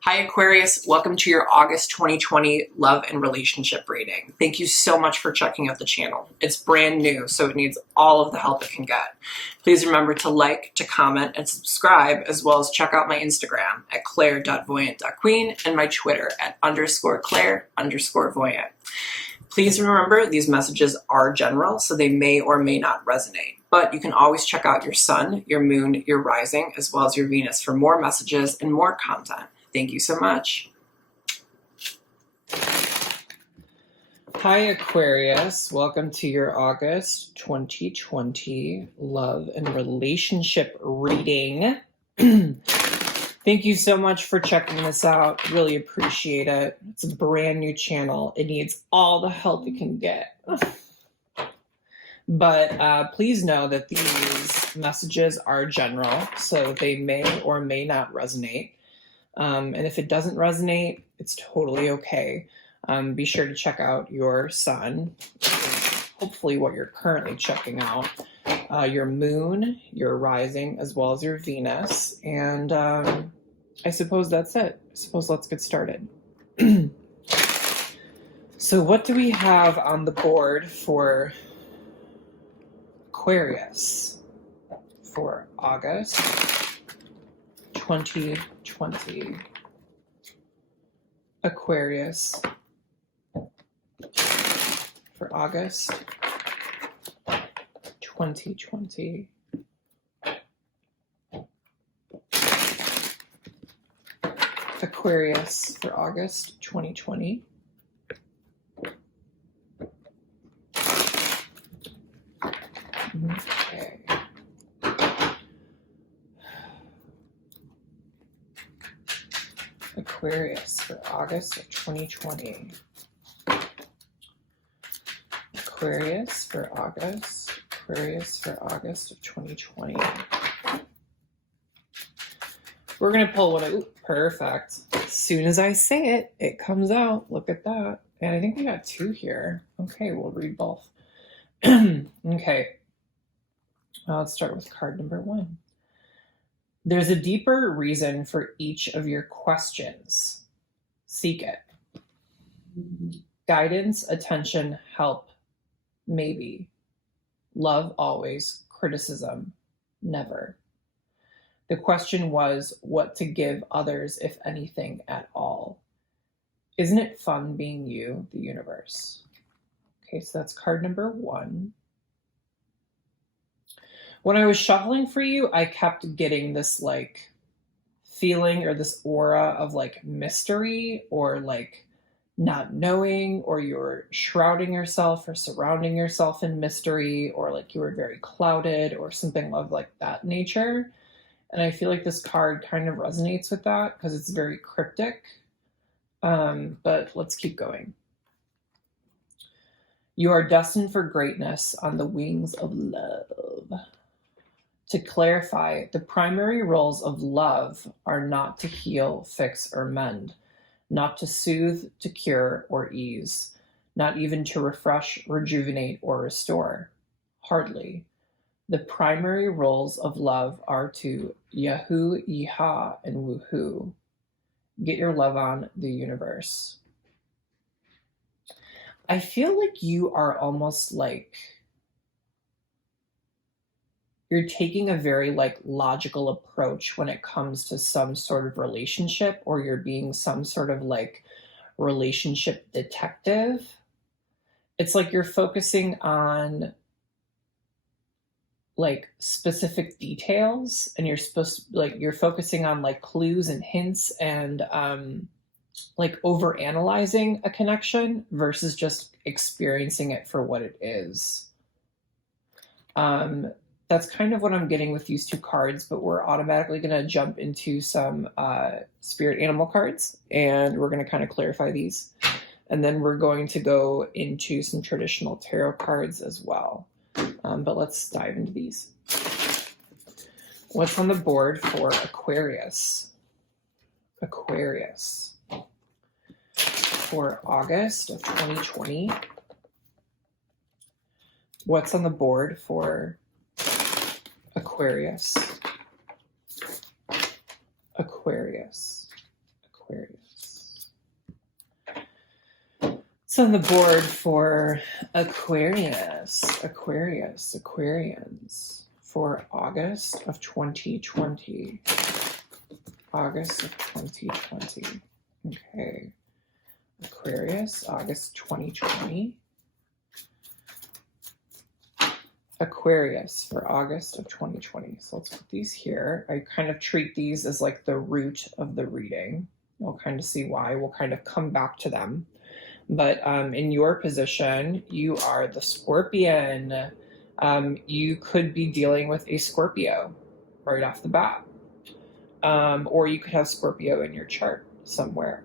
Hi, Aquarius. Welcome to your August 2020 love and relationship reading. Thank you so much for checking out the channel. It's brand new, so it needs all of the help it can get. Please remember to like, to comment, and subscribe, as well as check out my Instagram at claire.voyant.queen and my Twitter at _claire_voyant. Please remember these messages are general, so they may or may not resonate. But you can always check out your sun, your moon, your rising, as well as your Venus for more messages and more content. Thank you so much. Hi, Aquarius. Welcome to your August 2020 love and relationship reading. Thank you so much for checking this out. Really appreciate it. It's a brand new channel. It needs all the help it can get. But please know that these messages are general, so they may or may not resonate. And if it doesn't resonate, it's totally okay. Be sure to check out your sun, hopefully what you're currently checking out, your moon, your rising, as well as your Venus. And I suppose that's it. I suppose let's get started. So what do we have on the board for Aquarius for August 2020? Aquarius for August 2020. Aquarius for August 2020. Okay. Aquarius for August of 2020. Aquarius for August. Aquarius for August of 2020. We're going to pull one out. Perfect. As soon as I say it, it comes out. Look at that. And I think we got two here. Okay, we'll read both. Okay. Let's start with card number one. There's a deeper reason for each of your questions. Seek it. Guidance, attention, help, maybe. Love always, criticism, never. The question was what to give others, if anything at all. Isn't it fun being you, the universe? Okay, so that's card number one. When I was shuffling for you, I kept getting this like feeling or this aura of like mystery or like not knowing, or you're shrouding yourself or surrounding yourself in mystery, or like you were very clouded or something of like that nature. And I feel like this card kind of resonates with that because it's very cryptic. But let's keep going. You are destined for greatness on the wings of love. To clarify, the primary roles of love are not to heal, fix, or mend, not to soothe, to cure, or ease, not even to refresh, rejuvenate, or restore. Hardly. The primary roles of love are to yahoo, yeehaw, and woohoo. Get your love on, the universe. I feel like you are almost like you're taking a very like logical approach when it comes to some sort of relationship, or you're being some sort of like relationship detective. It's like you're focusing on like specific details, and you're focusing on like clues and hints and like over analyzing a connection versus just experiencing it for what it is. That's kind of what I'm getting with these two cards, but we're automatically going to jump into some spirit animal cards, and we're going to kind of clarify these. And then we're going to go into some traditional tarot cards as well. But let's dive into these. What's on the board for Aquarius? Aquarius for August of 2020. What's on the board for Aquarius? Aquarius. So on the board for Aquarians for August of 2020. August of 2020. Okay. Aquarius, August 2020. Aquarius for August of 2020. So let's put these here. I kind of treat these as like the root of the reading. We'll kind of see why. We'll kind of come back to them. But in your position, you are the Scorpion. You could be dealing with a Scorpio right off the bat. Or you could have Scorpio in your chart somewhere.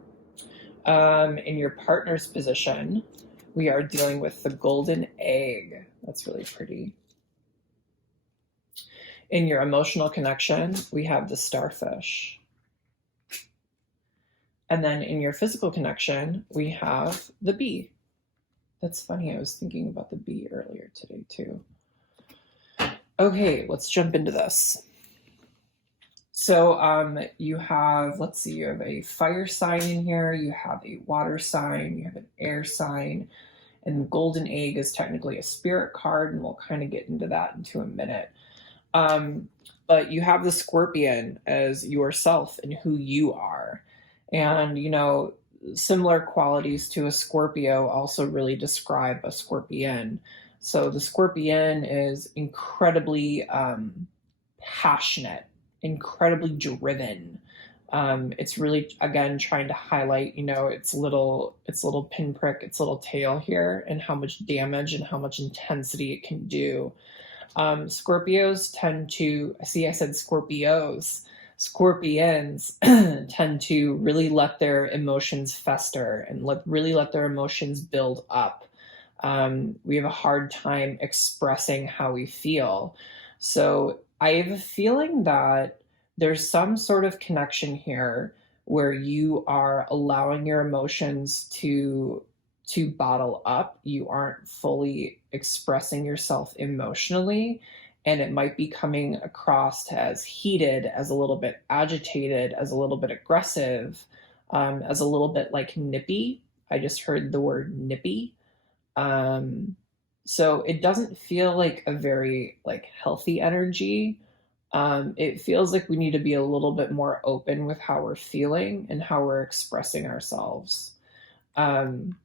In your partner's position, we are dealing with the golden egg. That's really pretty. In your emotional connection, we have the starfish. And then in your physical connection, we have the bee. That's funny. I was thinking about the bee earlier today too. Okay, let's jump into this. So you have, let's see, you have a fire sign in here, you have a water sign, you have an air sign, and the golden egg is technically a spirit card, and we'll kind of get into that into a minute. But you have the Scorpion as yourself and who you are. And, you know, similar qualities to a Scorpio also really describe a Scorpion. So the Scorpion is incredibly passionate, incredibly driven. It's really, again, trying to highlight, you know, its little pinprick, its little tail here, and how much damage and how much intensity it can do. Scorpios tend to, see, I said Scorpios. Scorpions tend to really let their emotions fester and really let their emotions build up. We have a hard time expressing how we feel. So I have a feeling that there's some sort of connection here where you are allowing your emotions to bottle up. You aren't fully expressing yourself emotionally, and it might be coming across as heated, as a little bit agitated, as a little bit aggressive, as a little bit like nippy. I just heard the word nippy. So it doesn't feel like a very like healthy energy. It feels like we need to be a little bit more open with how we're feeling and how we're expressing ourselves. And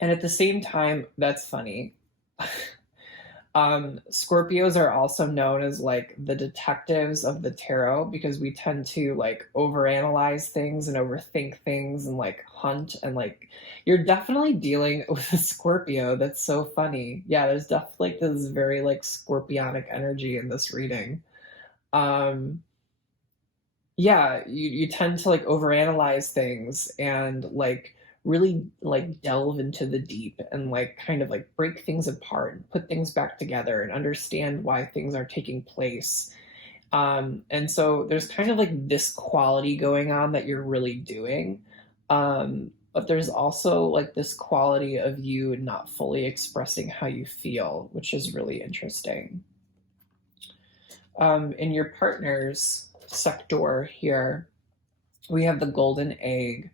at the same time, that's funny. Scorpios are also known as like the detectives of the tarot because we tend to like overanalyze things and overthink things and like hunt, and like you're definitely dealing with a Scorpio. That's so funny. Yeah, there's definitely like this very like scorpionic energy in this reading. Yeah, you tend to like overanalyze things and like really like delve into the deep and like kind of like break things apart and put things back together and understand why things are taking place. And so there's kind of like this quality going on that you're really doing. But there's also like this quality of you not fully expressing how you feel, which is really interesting. In your partner's sector here, we have the golden egg.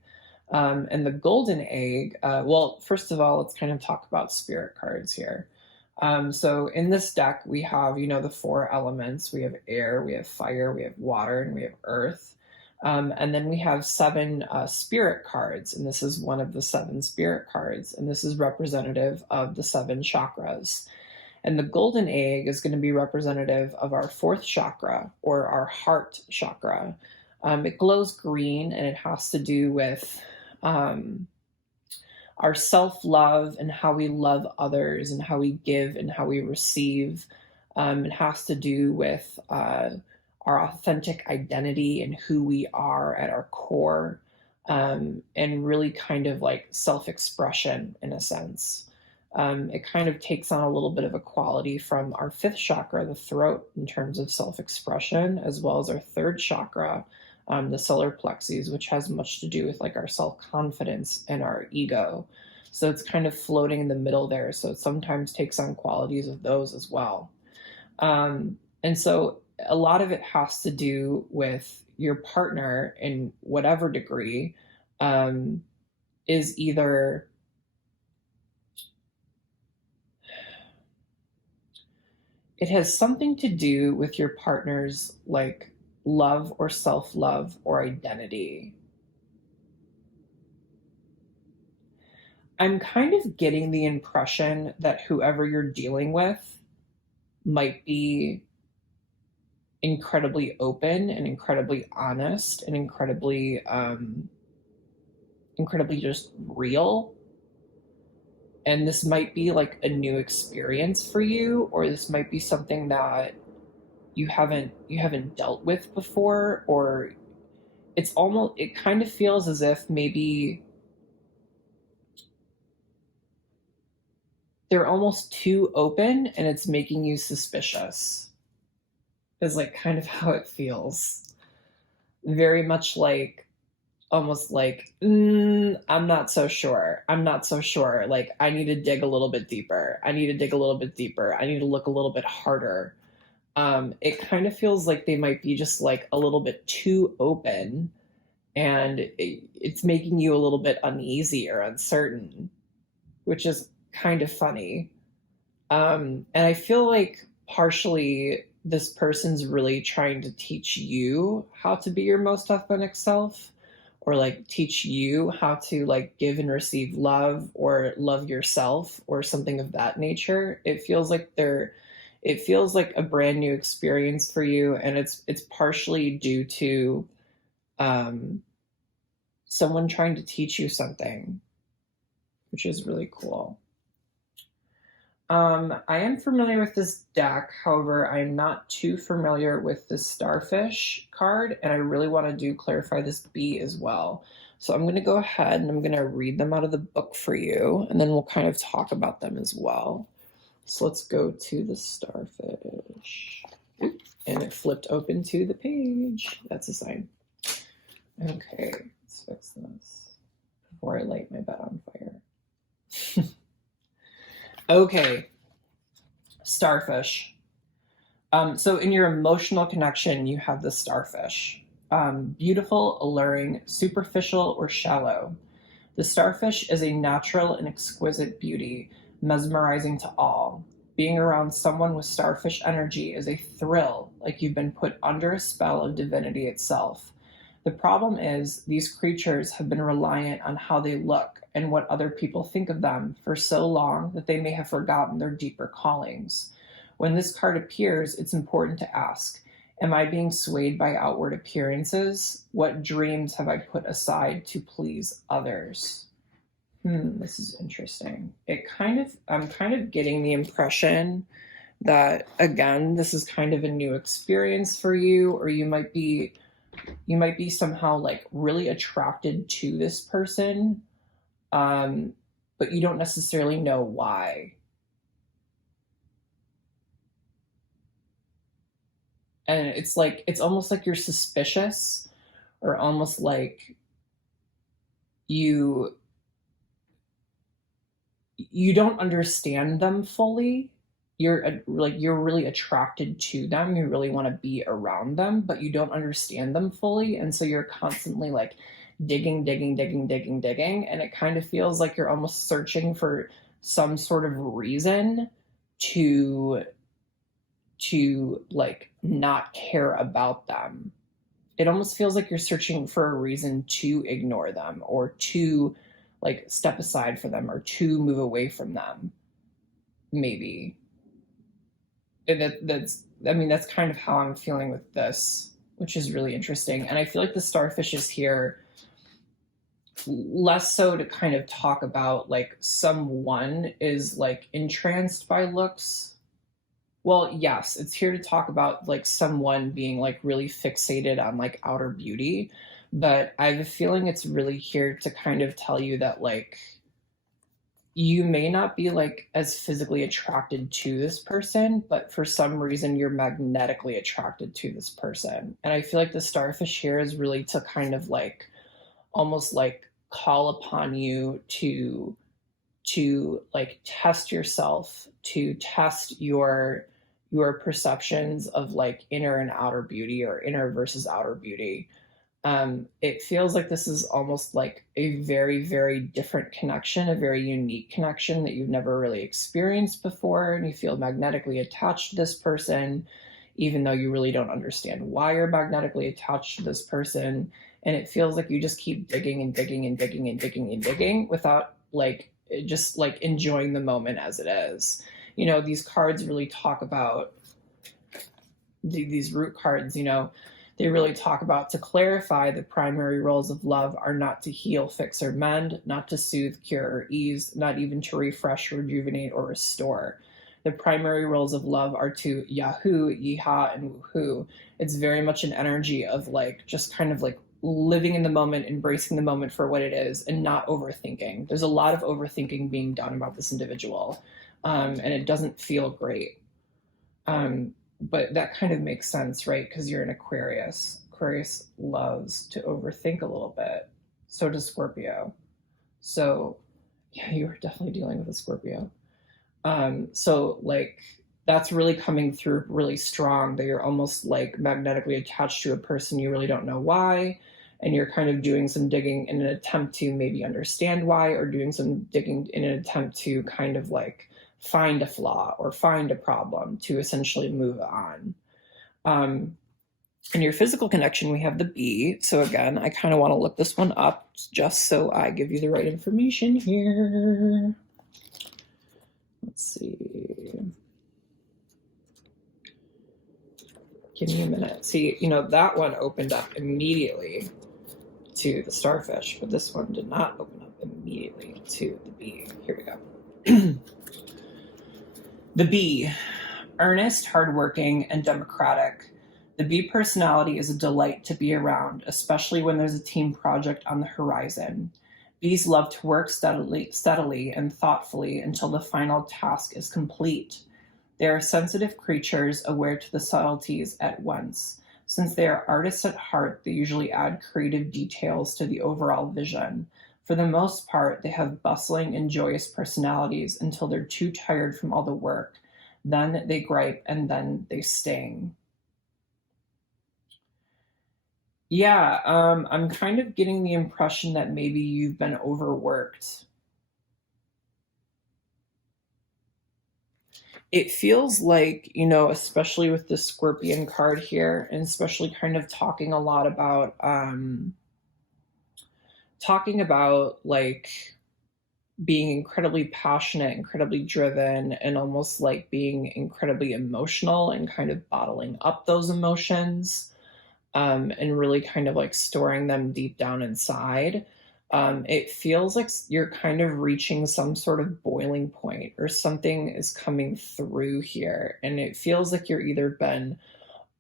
And the golden egg, well, first of all, let's kind of talk about spirit cards here. So in this deck, we have, you know, the four elements. We have air, we have fire, we have water, and we have earth. And then we have seven spirit cards, and this is one of the seven spirit cards, and this is representative of the seven chakras. And the golden egg is going to be representative of our fourth chakra, or our heart chakra. It glows green, and it has to do with our self-love and how we love others and how we give and how we receive. It has to do with our authentic identity and who we are at our core, and really kind of like self-expression in a sense. It kind of takes on a little bit of a quality from our fifth chakra, the throat, in terms of self-expression, as well as our third chakra, the solar plexus, which has much to do with like our self-confidence and our ego. So it's kind of floating in the middle there. So it sometimes takes on qualities of those as well. And so a lot of it has to do with your partner in whatever degree, is either it has something to do with your partner's like love or self-love or identity. I'm kind of getting the impression that whoever you're dealing with might be incredibly open and incredibly honest and incredibly just real. And this might be like a new experience for you, or this might be something that you haven't dealt with before, or it kind of feels as if maybe they're almost too open and it's making you suspicious, is like kind of how it feels. Very much like, almost like, I'm not so sure. I'm not so sure. Like, I need to dig a little bit deeper. I need to dig a little bit deeper. I need to look a little bit harder. It kind of feels like they might be just like a little bit too open, and it's making you a little bit uneasy or uncertain, which is kind of funny. And I feel like partially this person's really trying to teach you how to be your most authentic self, or like teach you how to like give and receive love or love yourself or something of that nature. It feels like a brand new experience for you, and it's partially due to um, someone trying to teach you something, which is really cool. I am familiar with this deck, however, I'm not too familiar with the starfish card, and I really want to do clarify this bee as well. So I'm going to go ahead and I'm going to read them out of the book for you, and then we'll kind of talk about them as well. So let's go to the starfish. And it flipped open to the page. That's a sign. Okay, let's fix this before I light my bed on fire. Okay, starfish. So in your emotional connection, you have the starfish. Beautiful, alluring, superficial, or shallow. The starfish is a natural and exquisite beauty, mesmerizing to all. Being around someone with starfish energy is a thrill, like you've been put under a spell of divinity itself. The problem is, these creatures have been reliant on how they look and what other people think of them for so long that they may have forgotten their deeper callings. When this card appears, it's important to ask, am I being swayed by outward appearances? What dreams have I put aside to please others? This is interesting. I'm kind of getting the impression that, again, this is kind of a new experience for you, or you might be somehow like really attracted to this person, but you don't necessarily know why. And it's almost like you're suspicious, or almost like you don't understand them fully. You're really attracted to them, you really want to be around them, but you don't understand them fully, and so you're constantly like digging, and it kind of feels like you're almost searching for some sort of reason to like not care about them. It almost feels like you're searching for a reason to ignore them, or to like step aside for them, or to move away from them, maybe. That's kind of how I'm feeling with this, which is really interesting. And I feel like the starfish is here less so to kind of talk about like someone is like entranced by looks. Well, yes, it's here to talk about like someone being like really fixated on like outer beauty, but I have a feeling it's really here to kind of tell you that like you may not be like as physically attracted to this person, but for some reason you're magnetically attracted to this person. And I feel like the starfish here is really to kind of like almost like call upon you to like test yourself, to test your perceptions of like inner and outer beauty, or inner versus outer beauty. It feels like this is almost like a very, very different connection, a very unique connection that you've never really experienced before, and you feel magnetically attached to this person, even though you really don't understand why you're magnetically attached to this person. And it feels like you just keep digging and digging and digging and digging and digging without like just like enjoying the moment as it is. You know, these cards really talk about these root cards, you know, they really talk about, to clarify, the primary roles of love are not to heal, fix, or mend, not to soothe, cure, or ease, not even to refresh, rejuvenate, or restore. The primary roles of love are to Yahoo, Yeehaw, and Woohoo. It's very much an energy of like just kind of like living in the moment, embracing the moment for what it is, and not overthinking. There's a lot of overthinking being done about this individual, and it doesn't feel great. But that kind of makes sense, right? Because you're an Aquarius. Aquarius loves to overthink a little bit. So does Scorpio. So, yeah, you are definitely dealing with a Scorpio. So, like, that's really coming through really strong, that you're almost like magnetically attached to a person, you really don't know why. And you're kind of doing some digging in an attempt to maybe understand why, or doing some digging in an attempt to kind of like find a flaw or find a problem to essentially move on. In your physical connection, we have the bee. So again, I kind of want to look this one up just so I give you the right information here. Let's see. Give me a minute. See, you know, that one opened up immediately to the starfish, but this one did not open up immediately to the bee. Here we go. The bee, earnest, hardworking, and democratic. The bee personality is a delight to be around, especially when there's a team project on the horizon. Bees love to work steadily and thoughtfully until the final task is complete. They are sensitive creatures, aware to the subtleties at once. Since they are artists at heart, they usually add creative details to the overall vision. For the most part, they have bustling and joyous personalities until they're too tired from all the work. Then they gripe, and then they sting. Yeah, I'm kind of getting the impression that maybe you've been overworked. It feels like, you know, especially with the Scorpion card here, and especially kind of talking a lot about like being incredibly passionate, incredibly driven, and almost like being incredibly emotional and kind of bottling up those emotions, and really kind of like storing them deep down inside. It feels like you're kind of reaching some sort of boiling point, or something is coming through here. And it feels like you're either been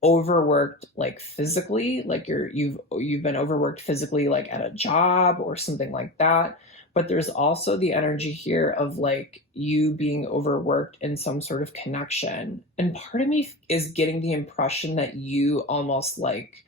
overworked like physically, like you've been overworked physically like at a job or something like that. But there's also the energy here of like you being overworked in some sort of connection. And part of me is getting the impression that you almost like,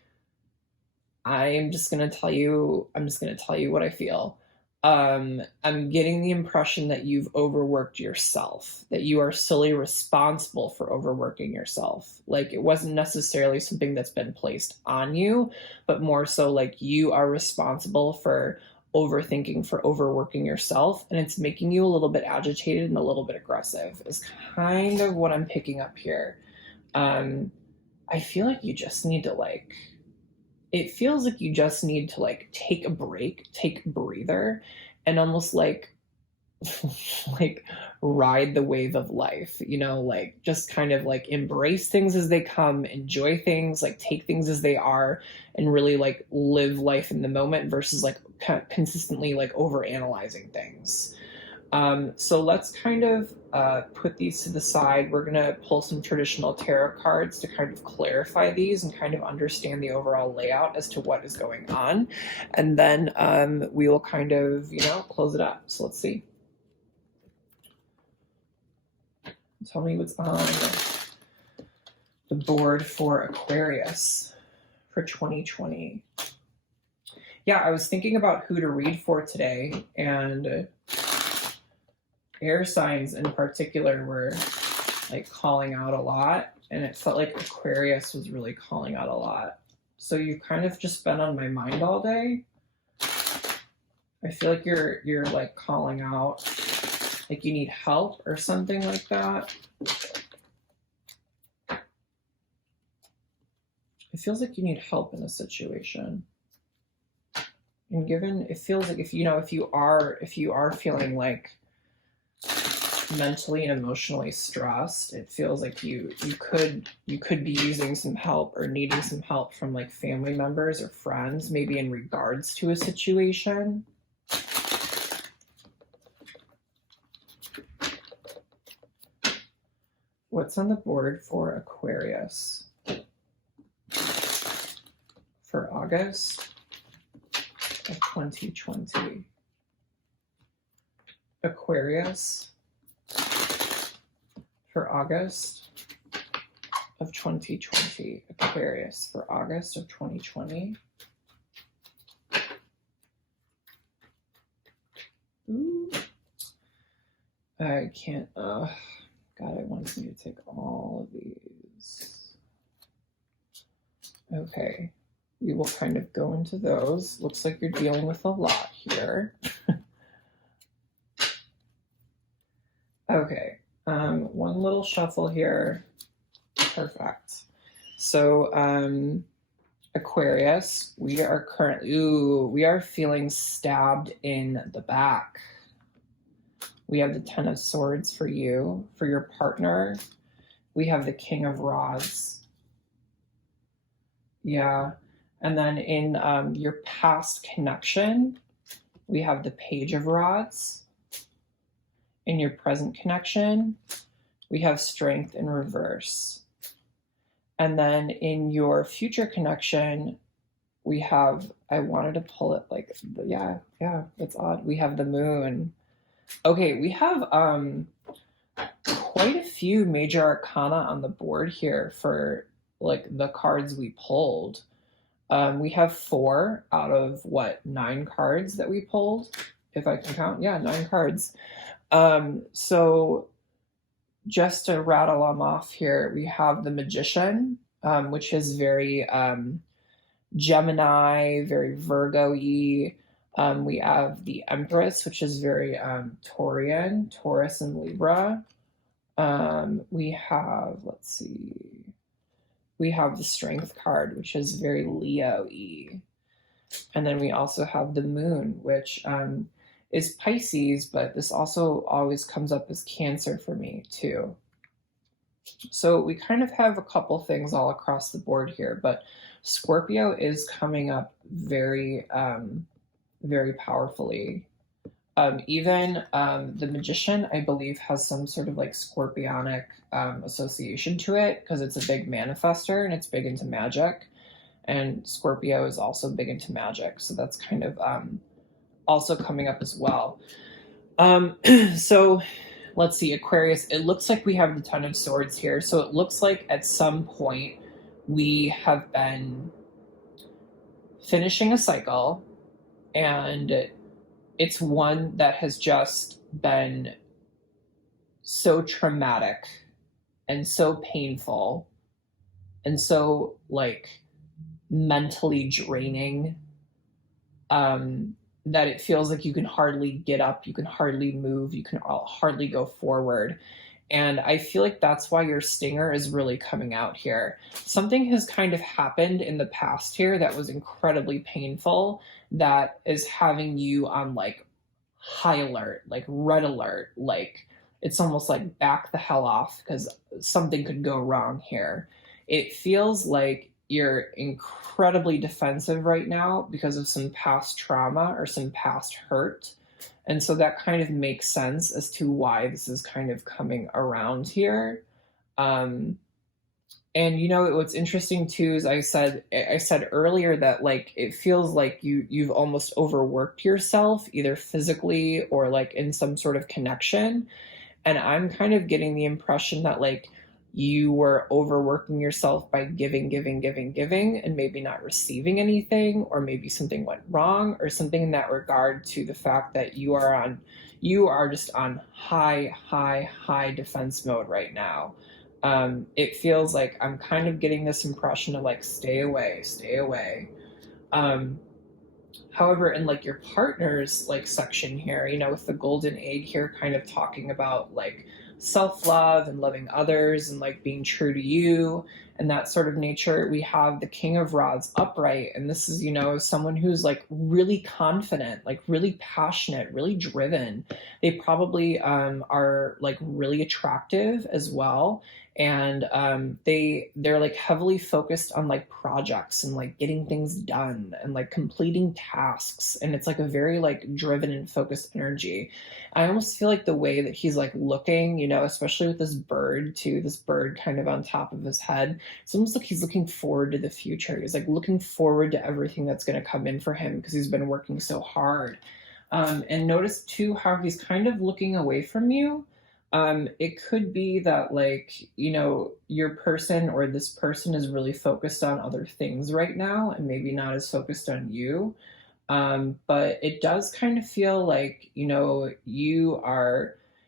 I'm just going to tell you what I feel. I'm getting the impression that you've overworked yourself, that you are solely responsible for overworking yourself. Like it wasn't necessarily something that's been placed on you, but more so like you are responsible for overthinking, for overworking yourself. And it's making you a little bit agitated and a little bit aggressive, is kind of what I'm picking up here. I feel like you just need to like, it feels like you just need to like take a break, take a breather, and almost like like ride the wave of life, you know, like just kind of like embrace things as they come, enjoy things, like take things as they are, and really like live life in the moment versus like consistently like over analyzing things. So let's kind of put these to the side. We're going to pull some traditional tarot cards to kind of clarify these and kind of understand the overall layout as to what is going on. And then we will kind of, you know, close it up. So let's see. Tell me what's on the board for Aquarius for 2020. Yeah, I was thinking about who to read for today, and air signs in particular were like calling out a lot, and it felt like Aquarius was really calling out a lot. So you've kind of just been on my mind all day. I feel like you're like calling out, like you need help or something like that. It feels like you need help in a situation. And given, it feels like if you are feeling like mentally and emotionally stressed, it feels like you could be using some help or needing some help from like family members or friends, maybe in regards to a situation. What's on the board for Aquarius for August of 2020? Aquarius for August of 2020. Aquarius for August of 2020. Ooh. I can't, God, it wants me to take all of these. Okay, we will kind of go into those. Looks like you're dealing with a lot here. Okay, one little shuffle here. Perfect. So, Aquarius, we are feeling stabbed in the back. We have the Ten of Swords for you, for your partner. We have the King of Rods. Yeah. And then in your past connection, we have the Page of Rods. In your present connection, we have Strength in reverse. And then in your future connection, we have, I wanted to pull it like, yeah, that's odd. We have the Moon. Okay, we have quite a few major arcana on the board here for like the cards we pulled. We have 4 out of 9 cards that we pulled, if I can count. Yeah, 9 cards. So just to rattle them off here, we have the Magician, which is very Gemini, very Virgo-y. We have the Empress, which is very Taurian, Taurus and Libra. We have, let's see, we have the Strength card, which is very Leo-y. And then we also have the Moon, which is Pisces, but this also always comes up as Cancer for me too. So we kind of have a couple things all across the board here, but Scorpio is coming up very, very powerfully. Even the Magician, I believe, has some sort of like scorpionic association to it because it's a big manifester and it's big into magic. And Scorpio is also big into magic. So that's kind of also coming up as well. So let's see, Aquarius, it looks like we have the Ten of Swords here. So it looks like at some point we have been finishing a cycle, and it's one that has just been so traumatic and so painful and so like mentally draining that it feels like you can hardly get up, you can hardly move, you can hardly go forward. And I feel like that's why your stinger is really coming out here. Something has kind of happened in the past here that was incredibly painful, that is having you on like high alert, like red alert, like it's almost like back the hell off because something could go wrong here. It feels like you're incredibly defensive right now because of some past trauma or some past hurt. And so that kind of makes sense as to why this is kind of coming around here. And you know what's interesting too is I said earlier that like it feels like you've almost overworked yourself either physically or like in some sort of connection. And I'm kind of getting the impression that like you were overworking yourself by giving, and maybe not receiving anything, or maybe something went wrong or something in that regard to the fact that you are just on high defense mode right now. It feels like I'm kind of getting this impression of like, stay away, stay away. Um, However, in like your partner's like section here, with the golden egg here kind of talking about like self-love and loving others and like being true to you and that sort of nature, we have the King of Rods upright. And this is, someone who's like really confident, like really passionate, really driven. They probably are like really attractive as well, and they're like heavily focused on like projects and like getting things done and like completing tasks, and it's like a very like driven and focused energy. I almost feel like the way that he's like looking, especially with this bird too, this bird kind of on top of his head, it's almost like he's looking forward to the future. He's like looking forward to everything that's going to come in for him because he's been working so hard. And notice too how he's kind of looking away from you. It could be that, like, your person or this person is really focused on other things right now and maybe not as focused on you. But it does kind of feel like,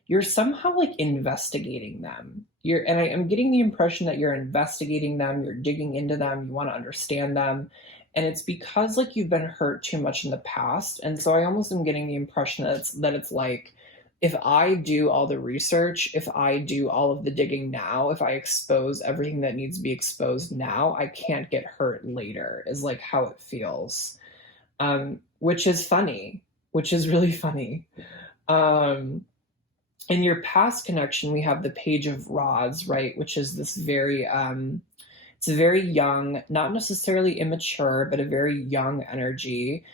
you're somehow like investigating them. I'm getting the impression that you're investigating them, you're digging into them, you want to understand them. And it's because like you've been hurt too much in the past. And so I almost am getting the impression that it's like, if I do all the research, if I do all of the digging now, if I expose everything that needs to be exposed now, I can't get hurt later, is like how it feels. Which is funny, which is really funny. Um, in your past connection, we have the Page of Rods, right? Which is this it's a very young, not necessarily immature, but a very young energy.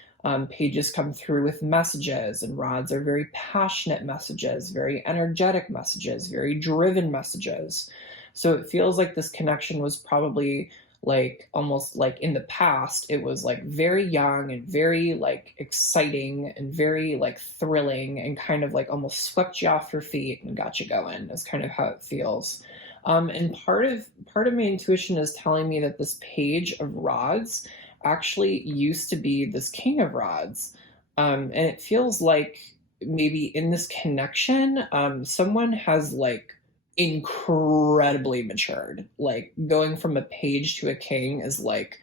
Pages come through with messages, and rods are very passionate messages, very energetic messages, very driven messages. So it feels like this connection was probably like almost like in the past, it was like very young and very like exciting and very like thrilling and kind of like almost swept you off your feet and got you going, is kind of how it feels. And part of my intuition is telling me that this Page of Rods actually used to be this King of Rods. And it feels like maybe in this connection, someone has like incredibly matured. Like going from a page to a king is like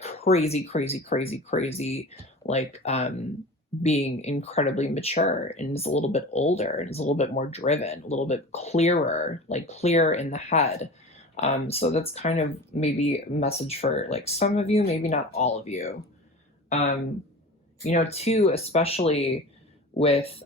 crazy, crazy, crazy, crazy, like being incredibly mature, and is a little bit older and is a little bit more driven, a little bit clearer, like clear in the head. So that's kind of maybe a message for like some of you, maybe not all of you. Too, especially with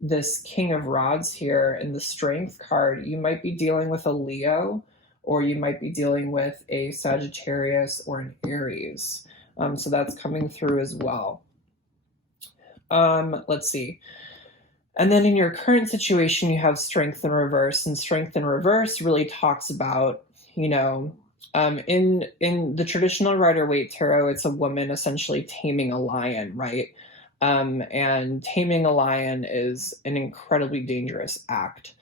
this King of Rods here in the Strength card, you might be dealing with a Leo, or you might be dealing with a Sagittarius or an Aries. So that's coming through as well. Let's see. And then in your current situation, you have Strength in Reverse, and Strength in Reverse really talks about, in the traditional Rider-Waite tarot, it's a woman essentially taming a lion, right? And taming a lion is an incredibly dangerous act.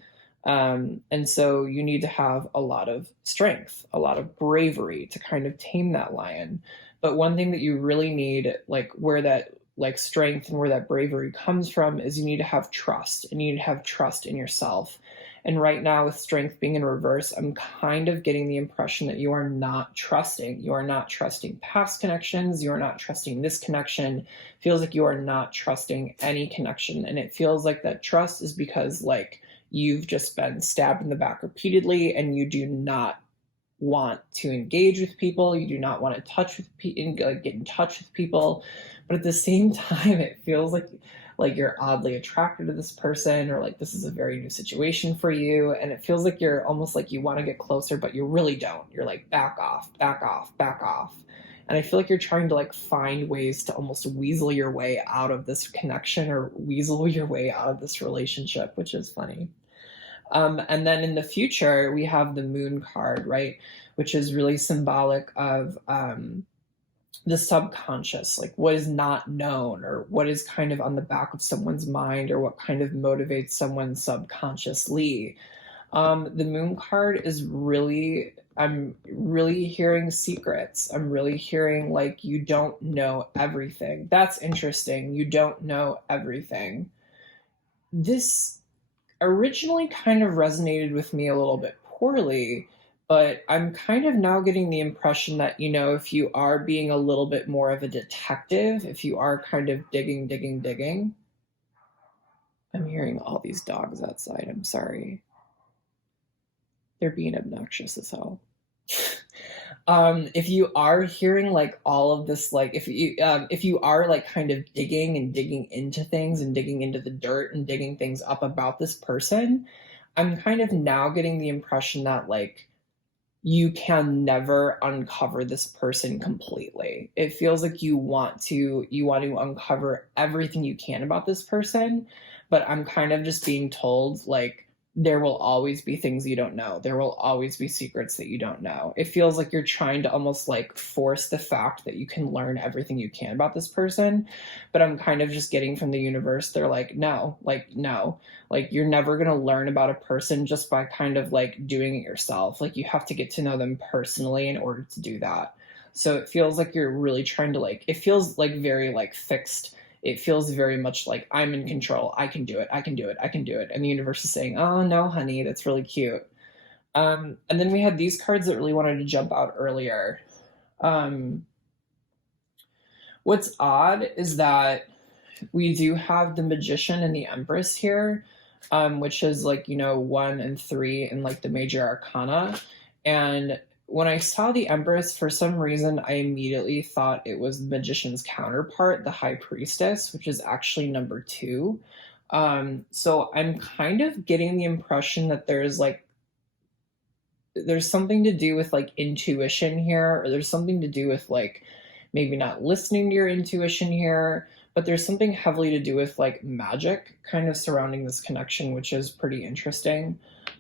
And so you need to have a lot of strength, a lot of bravery to kind of tame that lion. But one thing that you really need, like where that like strength and where that bravery comes from, is you need to have trust, and you need to have trust in yourself. And right now, with Strength being in reverse, I'm kind of getting the impression that you are not trusting. You are not trusting past connections. You are not trusting this connection. It feels like you are not trusting any connection. And it feels like that trust is because like you've just been stabbed in the back repeatedly, and you do not want to engage with people. You do not want to touch with get in touch with people. But at the same time, it feels like you're oddly attracted to this person, or like this is a very new situation for you, and it feels like you're almost like you want to get closer, but you really don't. You're like, back off, back off, back off. And I feel like you're trying to like find ways to almost weasel your way out of this connection, or weasel your way out of this relationship, which is funny. And then in the future, we have the Moon card, right? Which is really symbolic of the subconscious, like what is not known, or what is kind of on the back of someone's mind, or what kind of motivates someone subconsciously. The Moon card is really, I'm really hearing secrets. I'm really hearing like you don't know everything. That's interesting. You don't know everything. This originally kind of resonated with me a little bit poorly, but I'm kind of now getting the impression that, if you are being a little bit more of a detective, if you are kind of digging, digging, digging. I'm hearing all these dogs outside. I'm sorry. They're being obnoxious as hell. If you are hearing like all of this, like if you are like kind of digging and digging into things and digging into the dirt and digging things up about this person, I'm kind of now getting the impression that like you can never uncover this person completely. It feels like you want to uncover everything you can about this person, but I'm kind of just being told like there will always be things you don't know. There will always be secrets that you don't know. It feels like you're trying to almost like force the fact that you can learn everything you can about this person, but I'm kind of just getting from the universe they're like no, like you're never going to learn about a person just by kind of like doing it yourself. Like you have to get to know them personally in order to do that. So it feels like you're really trying to like, it feels like very like fixed. It feels very much like I'm in control. I can do it. I can do it. I can do it. And the universe is saying, oh no, honey, that's really cute. And then we had these cards that really wanted to jump out earlier. Um, what's odd is that we do have the Magician and the Empress here, which is like, 1 and 3 in like the major arcana. And when I saw the Empress, for some reason, I immediately thought it was the Magician's counterpart, the High Priestess, which is actually number 2. So I'm kind of getting the impression that there's something to do with like intuition here, or there's something to do with like maybe not listening to your intuition here, but there's something heavily to do with like magic kind of surrounding this connection, which is pretty interesting.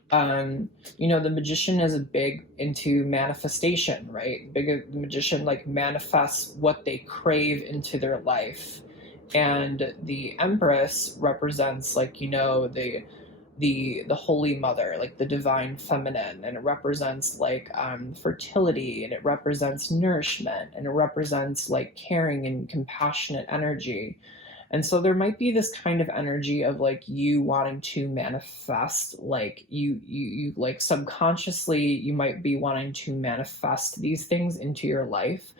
The magician is a big into manifestation, right? The magician like manifests what they crave into their life. And the Empress represents like, the Holy Mother, like the divine feminine, and it represents like fertility, and it represents nourishment, and it represents like caring and compassionate energy. And so there might be this kind of energy of like you wanting to manifest, like you like subconsciously you might be wanting to manifest these things into your life.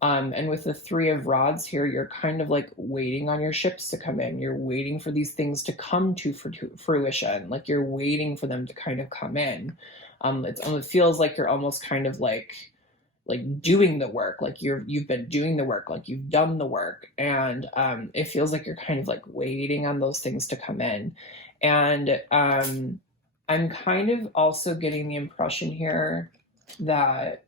And with the 3 of rods here, you're kind of like waiting on your ships to come in. You're waiting for these things to come to fruition. Like you're waiting for them to kind of come in. It feels like you're almost kind of like doing the work, like you've been doing the work, like you've done the work, and it feels like you're kind of like waiting on those things to come in. And I'm kind of also getting the impression here that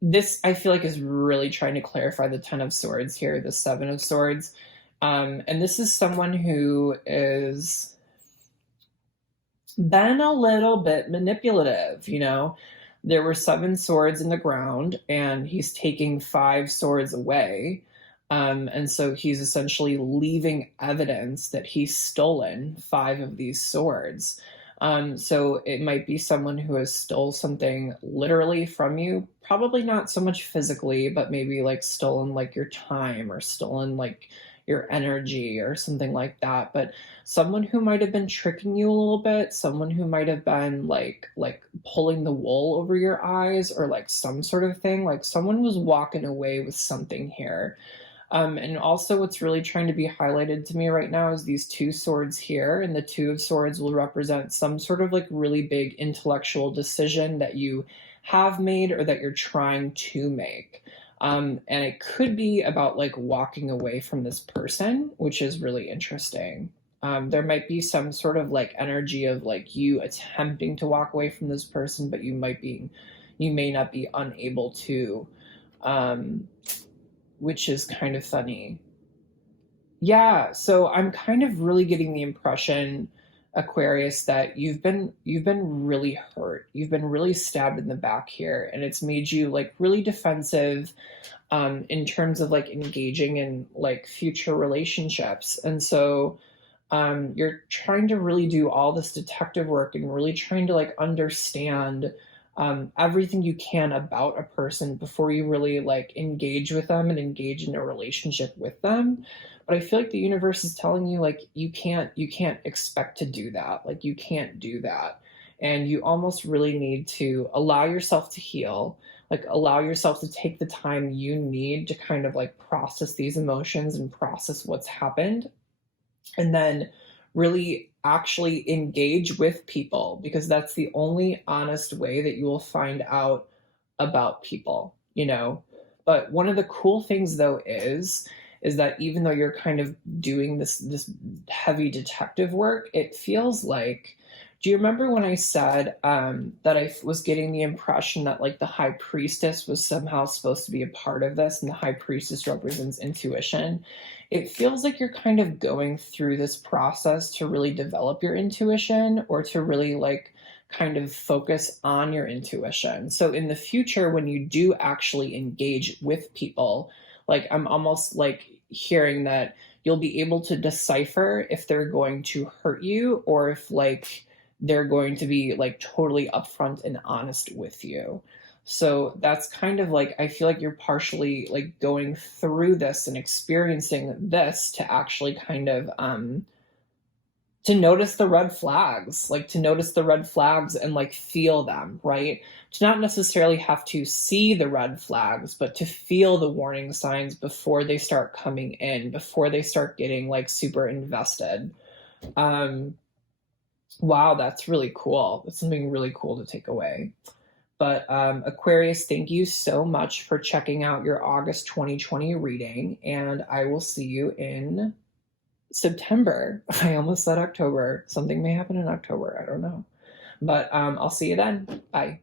this I feel like is really trying to clarify the 10 of swords here, the 7 of swords. And this is someone who is been a little bit manipulative. There were 7 swords in the ground and he's taking 5 swords away. And so he's essentially leaving evidence that he's stolen 5 of these swords. So it might be someone who has stole something literally from you, probably not so much physically, but maybe like stolen like your time or stolen like your energy or something like that. But someone who might have been tricking you a little bit, someone who might have been like pulling the wool over your eyes or like some sort of thing, like someone was walking away with something here. And also what's really trying to be highlighted to me right now is these 2 swords here, and the 2 of swords will represent some sort of like really big intellectual decision that you have made or that you're trying to make. And it could be about like walking away from this person, which is really interesting. There might be some sort of like energy of like you attempting to walk away from this person, but you may not be unable to, which is kind of funny. Yeah, so I'm kind of really getting the impression, Aquarius, that you've been really hurt. You've been really stabbed in the back here, and it's made you like really defensive in terms of like engaging in like future relationships. And so you're trying to really do all this detective work and really trying to like understand everything you can about a person before you really like engage with them and engage in a relationship with them. But I feel like the universe is telling you like you can't expect to do that. Like you can't do that. And you almost really need to allow yourself to heal, like allow yourself to take the time you need to kind of like process these emotions and process what's happened, and then really actually engage with people, because that's the only honest way that you will find out about people, you know. But one of the cool things though is that even though you're kind of doing this heavy detective work, it feels like, do you remember when I said that I was getting the impression that like the high priestess was somehow supposed to be a part of this, and the high priestess represents intuition? It feels like you're kind of going through this process to really develop your intuition, or to really like kind of focus on your intuition. So in the future, when you do actually engage with people, like I'm almost like hearing that you'll be able to decipher if they're going to hurt you, or if like they're going to be like totally upfront and honest with you. So that's kind of like, I feel like you're partially like going through this and experiencing this to actually kind of to notice the red flags, like to notice the red flags and like feel them, right? To not necessarily have to see the red flags, but to feel the warning signs before they start coming in, before they start getting like super invested. Um, wow, that's really cool. That's something really cool to take away. But Aquarius, thank you so much for checking out your August 2020 reading, and I will see you in September. I almost said October. Something may happen in October. I don't know. But I'll see you then. Bye.